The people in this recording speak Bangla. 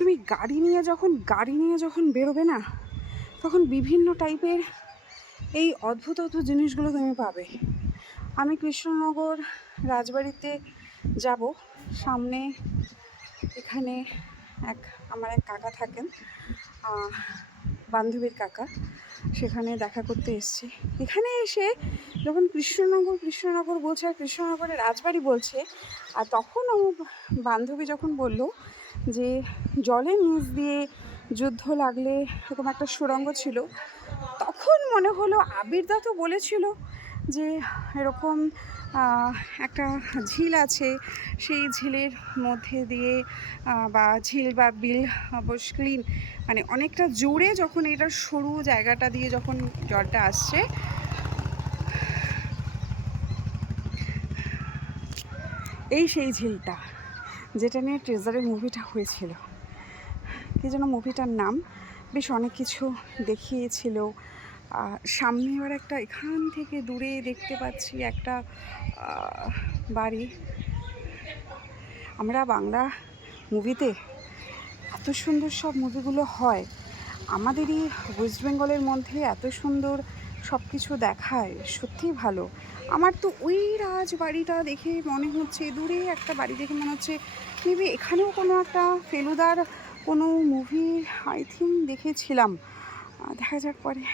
তুমি গাড়ি নিয়ে যখন বেরোবে না, তখন বিভিন্ন টাইপের এই অদ্ভুত অদ্ভুত জিনিসগুলো তুমি পাবে। আমি কৃষ্ণনগর রাজবাড়িতে যাব। সামনে এখানে আমার এক কাকা থাকেন, বান্ধবীর কাকা, সেখানে দেখা করতে এসছে। এখানে এসে যখন কৃষ্ণনগর বলছে আর কৃষ্ণনগরের রাজবাড়ি বলছে, আর তখন আমার বান্ধবী যখন বলল যে জলের নিচ দিয়ে যুদ্ধ লাগলে এরকম একটা সুড়ঙ্গ ছিল, তখন মনে হলো আবিরদা তো বলেছিল যে এরকম একটা ঝিল আছে, সেই ঝিলের মধ্যে দিয়ে বা ঝিল বা বিল অবশ্য ক্লিন, মানে অনেকটা জোরে যখন এটা সরু জায়গাটা দিয়ে যখন জলটা আসছে, এই সেই ঝিলটা যেটা নিয়ে ট্রেজারের মুভিটা হয়েছিল। কি যেন মুভিটার নাম, বেশ অনেক কিছু দেখিয়েছিল। সামনে এবার একটা এখান থেকে দূরে দেখতে পাচ্ছি একটা বাড়ি। আমরা বাংলা মুভিতে এত সুন্দর সব মুভিগুলো হয়, আমাদেরই ওয়েস্ট বেঙ্গলের মধ্যে এত সুন্দর সব কিছু দেখায়, সত্যিই ভালো। আমার তো ওই রাজবাড়িটা দেখে মনে হচ্ছে, দূরে একটা বাড়ি দেখে মনে হচ্ছে মেবি এখানেও কোনো একটা ফেলুদার কোনো মুভি আই থিঙ্ক দেখেছিলাম। দেখা যাক পরে।